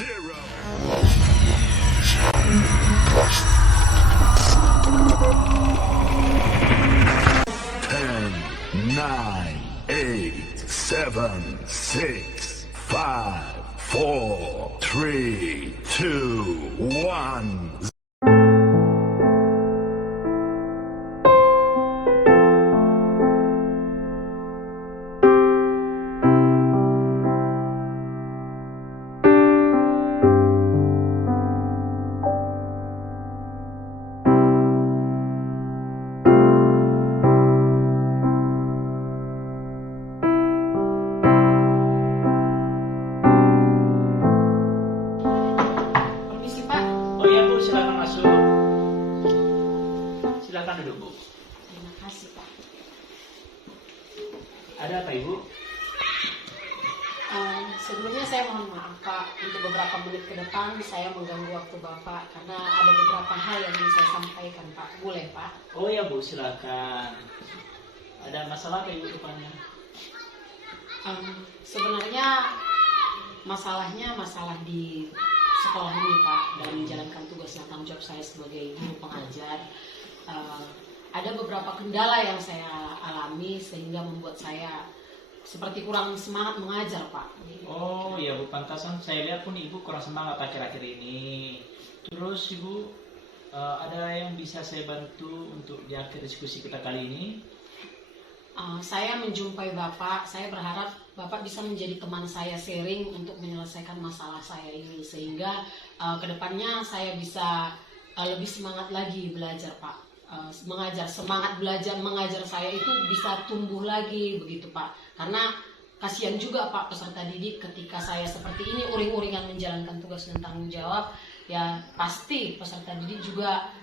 0. 10, 9, 8, 7, 6, 5, 4, 3, 2, 1. Permisi Pak. Oh iya Bu, silakan masuk. Silakan duduk Bu. Terima kasih Pak. Ada apa Ibu? Sebelumnya saya mohon maaf Pak, untuk beberapa menit ke depan saya mengganggu waktu Bapak karena ada beberapa hal yang ingin saya sampaikan Pak. Boleh Pak? Oh iya Bu, silakan. Ada masalah apa Ibu rupanya? Sebenarnya masalahnya masalah di sekolah ini Pak, dalam menjalankan tugas dan tanggung jawab saya sebagai guru pengajar. Ada beberapa kendala yang saya alami sehingga membuat saya seperti kurang semangat mengajar Pak. Oh iya Bu, pantasan saya lihat pun Ibu kurang semangat akhir-akhir ini. Terus Ibu, ada yang bisa saya bantu untuk di akhir diskusi kita kali ini? Saya menjumpai Bapak, saya berharap Bapak bisa menjadi teman saya sharing untuk menyelesaikan masalah saya ini sehingga kedepannya saya bisa lebih semangat lagi belajar Pak. Semangat belajar mengajar saya itu bisa tumbuh lagi begitu Pak, karena kasihan juga Pak peserta didik ketika saya seperti ini uring-uringan menjalankan tugas dan tanggung jawab, ya pasti peserta didik juga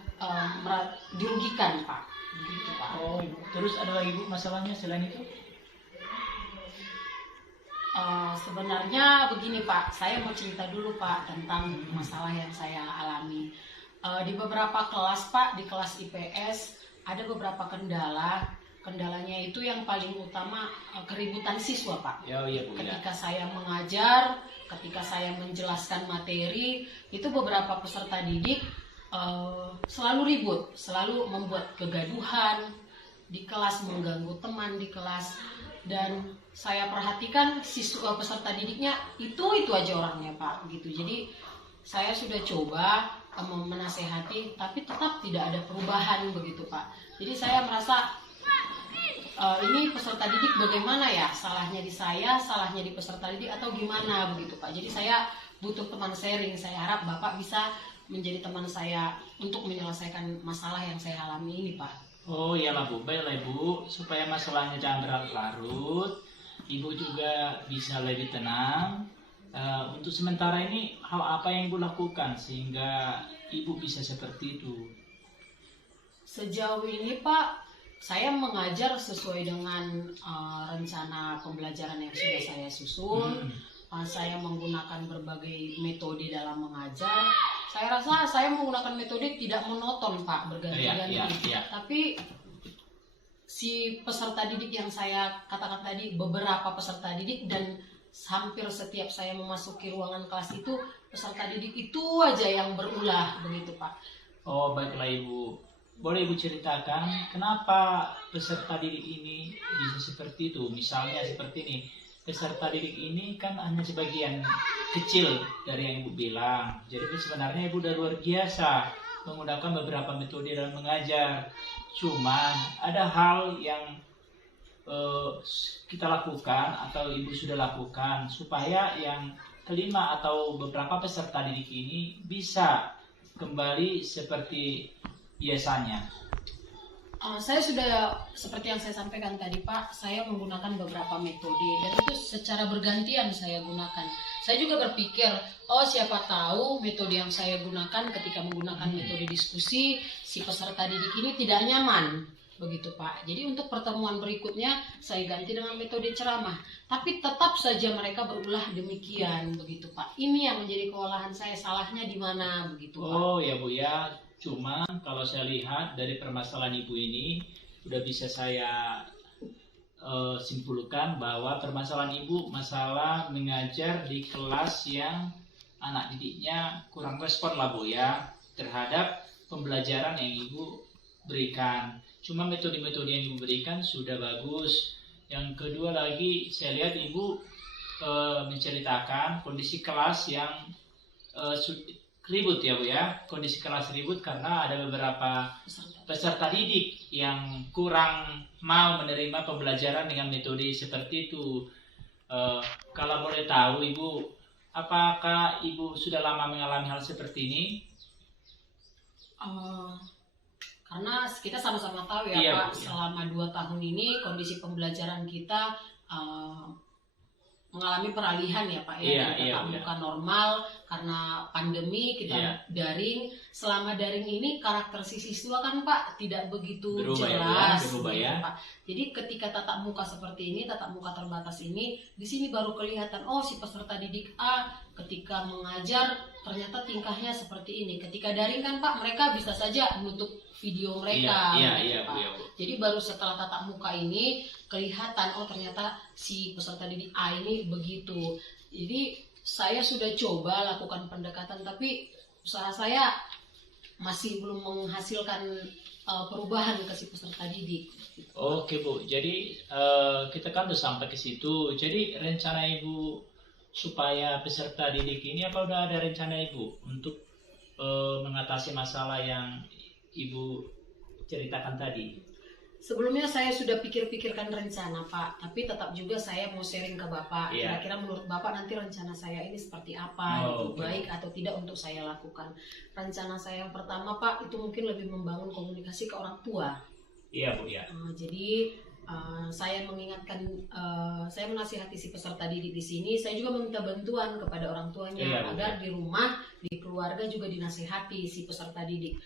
dirugikan Pak begitu Pak. Oh Ibu, terus ada lagi Bu masalahnya selain itu? Sebenarnya begini Pak, saya mau cerita dulu Pak tentang masalah yang saya alami. Di beberapa kelas Pak, di kelas IPS ada beberapa kendala. Kendalanya itu yang paling utama keributan siswa Pak. Ya iya Bu ya. Ketika saya mengajar, ketika saya menjelaskan materi, itu beberapa peserta didik selalu ribut, selalu membuat kegaduhan di kelas, mengganggu teman di kelas. Dan saya perhatikan siswa peserta didiknya itu aja orangnya Pak gitu. Jadi saya sudah coba menasehati tapi tetap tidak ada perubahan begitu Pak. Jadi saya merasa ini peserta didik bagaimana ya, salahnya di saya, salahnya di peserta didik atau gimana begitu Pak. Jadi saya butuh teman sharing. Saya harap Bapak bisa menjadi teman saya untuk menyelesaikan masalah yang saya alami ini Pak. Oh iyalah Bu, baiklah Ibu, supaya masalahnya jangan berlarut-larut, Ibu juga bisa lebih tenang. Untuk sementara ini hal apa yang Ibu lakukan sehingga Ibu bisa seperti itu? Sejauh ini Pak, saya mengajar sesuai dengan rencana pembelajaran yang sudah saya susun. Saya menggunakan berbagai metode dalam mengajar. Saya rasa saya menggunakan metode tidak monoton Pak, berganti-ganti. Iya. Tapi si peserta didik yang saya katakan tadi, beberapa peserta didik, dan hampir setiap saya memasuki ruangan kelas itu peserta didik itu aja yang berulah begitu Pak. Oh baiklah Ibu, boleh Ibu ceritakan kenapa peserta didik ini bisa seperti itu? Misalnya seperti ini, peserta didik ini kan hanya sebagian kecil dari yang Ibu bilang. Jadi sebenarnya Ibu udah luar biasa menggunakan beberapa metode dalam mengajar. Cuman ada hal yang kita lakukan atau Ibu sudah lakukan supaya yang kelima atau beberapa peserta didik ini bisa kembali seperti biasanya. Saya sudah seperti yang saya sampaikan tadi Pak, saya menggunakan beberapa metode dan itu secara bergantian saya gunakan. Saya juga berpikir, siapa tahu metode yang saya gunakan ketika menggunakan metode diskusi, si peserta didik ini tidak nyaman. Begitu Pak. Jadi untuk pertemuan berikutnya saya ganti dengan metode ceramah. Tapi tetap saja mereka berulah demikian begitu Pak. Ini yang menjadi kewalahan saya, salahnya di mana begitu Pak. Oh ya Bu ya. Cuman kalau saya lihat dari permasalahan Ibu ini udah bisa saya simpulkan bahwa permasalahan Ibu masalah mengajar di kelas yang anak didiknya kurang respon lah Bu ya terhadap pembelajaran yang Ibu berikan. Cuma metode-metode yang Ibu berikan sudah bagus. Yang kedua lagi, saya lihat Ibu menceritakan kondisi kelas yang ribut ya Bu ya. Kondisi kelas ribut karena ada beberapa peserta didik yang kurang mau menerima pembelajaran dengan metode seperti itu. Kalau boleh tahu Ibu, apakah Ibu sudah lama mengalami hal seperti ini? Karena kita sama-sama tahu ya Iya, Pak, Bu, ya. selama 2 tahun ini kondisi pembelajaran kita mengalami peralihan ya Pak ya, dari tatap muka normal karena pandemi kita daring. Selama daring ini karakter si siswa kan Pak tidak begitu Berubah jelas ya, berubah ya. Pak. Jadi ketika tatap muka seperti ini, tatap muka terbatas ini, di sini baru kelihatan oh si peserta didik A ketika mengajar ternyata tingkahnya seperti ini. Ketika daring kan Pak mereka bisa saja menutup video mereka. Iya, Pak. Bu. Jadi baru setelah tatap muka ini kelihatan oh ternyata si peserta didik A ini begitu. Jadi saya sudah coba lakukan pendekatan tapi usaha saya masih belum menghasilkan perubahan ke si peserta didik. Oke Bu, jadi kita kan udah sampai ke situ. Jadi rencana Ibu supaya peserta didik ini apa udah ada rencana Ibu untuk mengatasi masalah yang Ibu ceritakan tadi? Sebelumnya saya sudah pikir-pikirkan rencana Pak, tapi tetap juga saya mau sharing ke Bapak. Kira-kira menurut Bapak nanti rencana saya ini seperti apa, baik atau tidak untuk saya lakukan. Rencana saya yang pertama Pak, itu mungkin lebih membangun komunikasi ke orang tua. Iya Bu ya. Jadi saya mengingatkan, saya menasihati si peserta didik di sini. Saya juga meminta bantuan kepada orang tuanya agar di rumah, di keluarga juga dinasihati si peserta didik.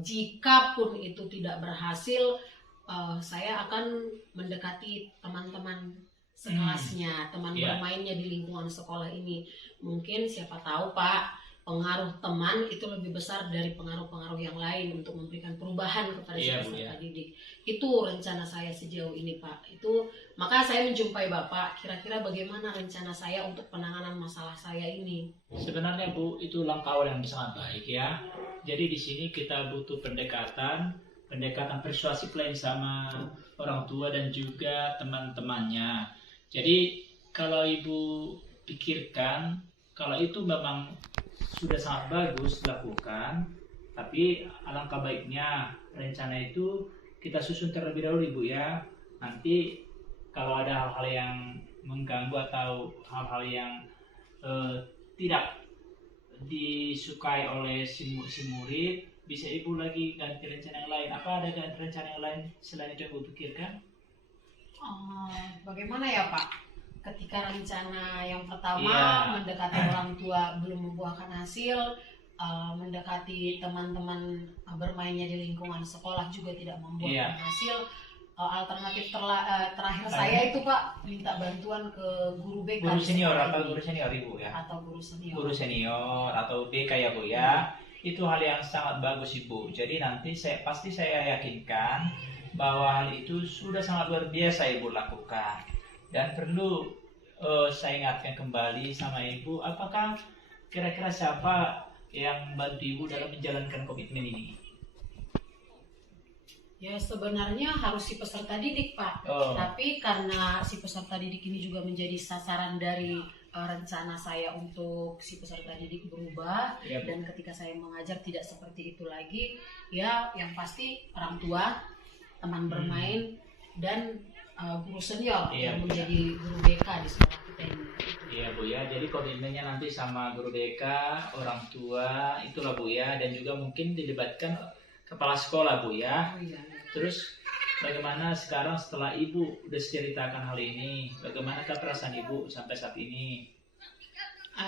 Jikapun itu tidak berhasil, saya akan mendekati teman-teman sekelasnya, teman bermainnya di lingkungan sekolah ini. Mungkin siapa tahu Pak, pengaruh teman itu lebih besar dari pengaruh-pengaruh yang lain untuk memberikan perubahan kepada si peserta didik. Itu rencana saya sejauh ini Pak. Itu maka saya menjumpai Bapak, kira-kira bagaimana rencana saya untuk penanganan masalah saya ini. Sebenarnya Bu, itu langkah awal yang sangat baik ya. Jadi di sini kita butuh pendekatan persuasif lain sama orang tua dan juga teman-temannya. Jadi kalau Ibu pikirkan, kalau itu memang sudah sangat bagus dilakukan, tapi alangkah baiknya rencana itu kita susun terlebih dahulu Ibu ya. Nanti kalau ada hal-hal yang mengganggu atau hal-hal yang tidak disukai oleh si murid, bisa Ibu lagi ganti rencana yang lain. Apa ada ganti rencana yang lain selain itu yang Ibu pikirkan? Bagaimana ya Pak? Ketika rencana yang pertama mendekati orang tua belum membuahkan hasil, mendekati teman-teman bermainnya di lingkungan sekolah juga tidak membuahkan hasil. Alternatif terakhir saya itu Pak, minta bantuan ke guru BK. Guru senior atau guru senior Ibu ya? Atau guru senior. Guru senior atau BK ya Bu ya. Itu hal yang sangat bagus Ibu. Jadi nanti pasti saya yakinkan bahwa hal itu sudah sangat luar biasa Ibu lakukan. Dan perlu saya ingatkan kembali sama Ibu, apakah kira-kira siapa yang bantu Ibu dalam menjalankan komitmen ini? Ya sebenarnya harus si peserta didik Pak, tapi karena si peserta didik ini juga menjadi sasaran dari rencana saya untuk si peserta didik berubah, dan ketika saya mengajar tidak seperti itu lagi, ya yang pasti orang tua, teman bermain, dan guru senior yang menjadi guru BK di sekolah kita ini. Iya Bu ya, jadi komitmennya nanti sama guru BK, orang tua, itulah Bu ya, dan juga mungkin dilibatkan kepala sekolah Bu ya. Terus bagaimana sekarang setelah Ibu udah ceritakan hal ini, bagaimana perasaan Ibu sampai saat ini?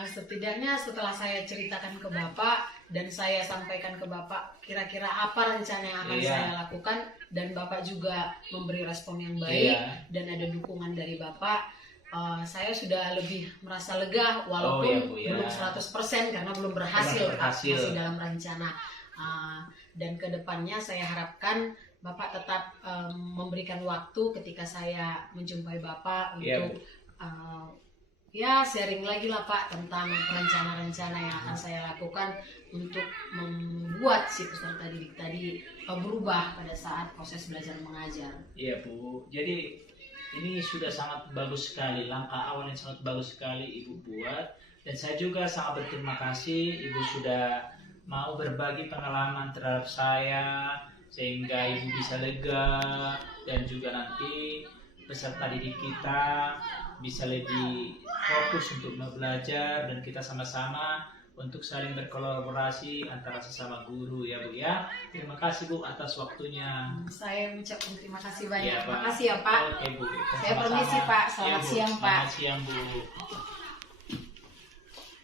Setidaknya setelah saya ceritakan ke Bapak dan saya sampaikan ke Bapak kira-kira apa rencana yang akan saya lakukan, dan Bapak juga memberi respon yang baik dan ada dukungan dari Bapak, saya sudah lebih merasa lega walaupun belum 100% karena belum berhasil. Masih dalam rencana. Dan kedepannya saya harapkan Bapak tetap memberikan waktu ketika saya menjumpai Bapak untuk ya sharing lagi lah Pak tentang rencana-rencana yang akan saya lakukan untuk membuat si peserta didik tadi berubah pada saat proses belajar mengajar. Iya Bu, jadi ini sudah sangat bagus sekali, langkah awal yang sangat bagus sekali Ibu buat. Dan saya juga sangat berterima kasih Ibu sudah mau berbagi pengalaman terhadap saya, sehingga Ibu bisa lega, dan juga nanti peserta didik kita bisa lebih fokus untuk belajar, dan kita sama-sama untuk saling berkolaborasi antara sesama guru ya Bu ya. Terima kasih Bu atas waktunya. Saya mengucapkan terima kasih banyak. Iya, Pak. Terima kasih ya Pak. Oke Bu. Saya permisi Pak. Selamat Iya, Bu. siang Pak. Selamat siang Bu.